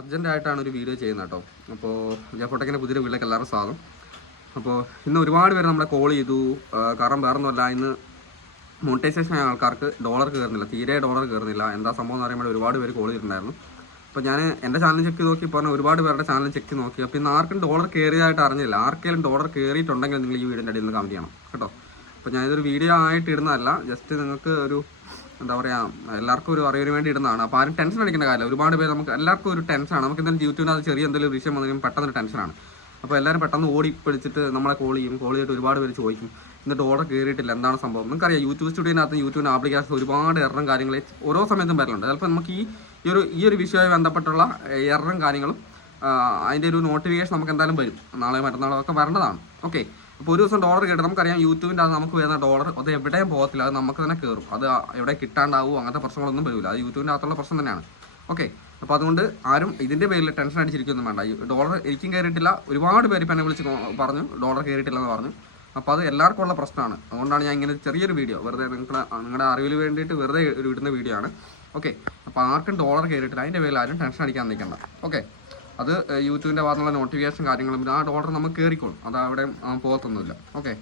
അർജന്റായിട്ടാണ് ഒരു വീഡിയോ ചെയ്യുന്നത് കേട്ടോ. അപ്പോൾ ജയഫോട്ടക്കിന്റെ പുതിയ വീട്ടിലേക്ക് എല്ലാവരും സ്വാഗതം. അപ്പോൾ ഇന്ന് ഒരുപാട് പേര് നമ്മളെ കോൾ ചെയ്തു. കാരണം വേറെ ഒന്നുമല്ല ഇന്ന് മോണിറ്റൈസേഷൻ ആയ ആൾക്കാർക്ക് ഡോളർ കയറുന്നില്ല തീരെ ഡോളർ കയറുന്നില്ല എന്താ സംഭവം എന്ന് പറയുമ്പോൾ ഒരുപാട് പേര് കോൾ ചെയ്തിട്ടുണ്ടായിരുന്നു. അപ്പോൾ ഞാൻ എന്റെ ചാനൽ ചെക്ക് നോക്കി പറഞ്ഞാൽ ഒരുപാട് പേരുടെ ചാനൽ ചെക്ക് നോക്കി. അപ്പോൾ ഇന്ന് ആർക്കും ഡോളർ കയറിയതായിട്ട് അറിഞ്ഞില്ല. ആർക്കെങ്കിലും ഡോളർ കയറിയിട്ടുണ്ടെങ്കിൽ നിങ്ങൾ ഈ വീടിന്റെ അടിയിൽ നിന്ന് കമന്റ് ചെയ്യണം കേട്ടോ. അപ്പോൾ ഞാനിതൊരു വീഡിയോ ആയിട്ട് ഇടുന്നതല്ല ജസ്റ്റ് നിങ്ങൾക്ക് ഒരു എന്താ പറയുക എല്ലാവർക്കും ഒരു അറിവിന് വേണ്ടി ഇടുന്നതാണ്. അപ്പോൾ ആരും ടെൻഷൻ അടിക്കേണ്ട കാര്യമില്ല. ഒരുപാട് പേര് നമുക്ക് എല്ലാവർക്കും ഒരു ടെൻഷനാണ് നമുക്ക് എന്തെങ്കിലും യൂട്യൂബിന് അത് ചെറിയ എന്തെങ്കിലും വിഷയം വന്നാലും പെട്ടെന്ന് ടെൻഷനാണ് അപ്പോൾ എല്ലാവരും പെട്ടെന്ന് ഓടി പിടിച്ചിട്ട് നമ്മളെ കോൾ ചെയ്യും. കോൾ ചെയ്തിട്ട് ഒരുപാട് പേര് ചോദിക്കും. എന്നിട്ട് ഓർഡർ കയറിയിട്ടില്ല എന്താണ് സംഭവം? നിങ്ങൾക്കറിയാം യൂട്യൂബ് സ്റ്റുഡിയോനകത്ത് യൂട്യൂബ് ആപ്ലിക്കേഷൻ ഒരുപാട് എററും കാര്യങ്ങൾ ഓരോ സമയത്തും വരലുണ്ട്. ചിലപ്പോൾ നമുക്ക് ഈ ഈ ഒരു ഈ ഒരു വിഷയവുമായി ബന്ധപ്പെട്ടുള്ള എററും കാര്യങ്ങളും അതിന്റെ ഒരു നോട്ടിഫിക്കേഷൻ നമുക്ക് എന്തായാലും വരും. നാളെ മറ്റന്നാളോ ഒക്കെ വരേണ്ടതാണ്. ഓക്കെ അപ്പോൾ ഒരു ദിവസം ഡോളർ കിട്ടും നമുക്കറിയാം യൂട്യൂബിന്റെ അത് നമുക്ക് വരുന്ന ഡോളർ അത് എവിടെയും പോകത്തില്ല അത് നമുക്ക് തന്നെ കയറും അത് എവിടെ കിട്ടാണ്ടാവും അങ്ങനത്തെ പ്രശ്നങ്ങളൊന്നും വരില്ല അത് യൂട്യൂബിന്റെ അകത്തുള്ള പ്രശ്നം തന്നെയാണ്. ഓക്കെ അപ്പോൾ അതുകൊണ്ട് ആരും ഇതിന്റെ പേരിൽ ടെൻഷൻ അടിച്ചിരിക്കൊന്നും വേണ്ട. ഡോളർ എനിക്കും കയറിയിട്ടില്ല ഒരുപാട് പേര് ഇപ്പം എന്നെ വിളിച്ച് പറഞ്ഞു ഡോളർ കയറിയിട്ടില്ലെന്ന് പറഞ്ഞു. അപ്പോൾ അത് എല്ലാവർക്കും ഉള്ള പ്രശ്നമാണ്. അതുകൊണ്ടാണ് ഞാൻ ഇങ്ങനെ ചെറിയൊരു വീഡിയോ വെറുതെ നിങ്ങളുടെ നിങ്ങളുടെ അറിവിന് വേണ്ടിയിട്ട് വെറുതെ ഒരു ഇടുന്ന വീഡിയോ ആണ്. ഓക്കെ അപ്പോൾ ആർക്കും ഡോളർ കയറിയിട്ടില്ല അതിന്റെ പേരിൽ ആരും ടെൻഷൻ അടിക്കാൻ നിൽക്കണ്ട. ഓക്കെ അത് യൂട്യൂബിന്റെ ഭാഗത്തുള്ള നോട്ടിഫിക്കേഷൻ കാര്യങ്ങളും ആ ഡോളർ നമുക്ക് കയറിക്കോളും അത് അവിടെ പോകത്തൊന്നുമില്ല. ഓക്കെ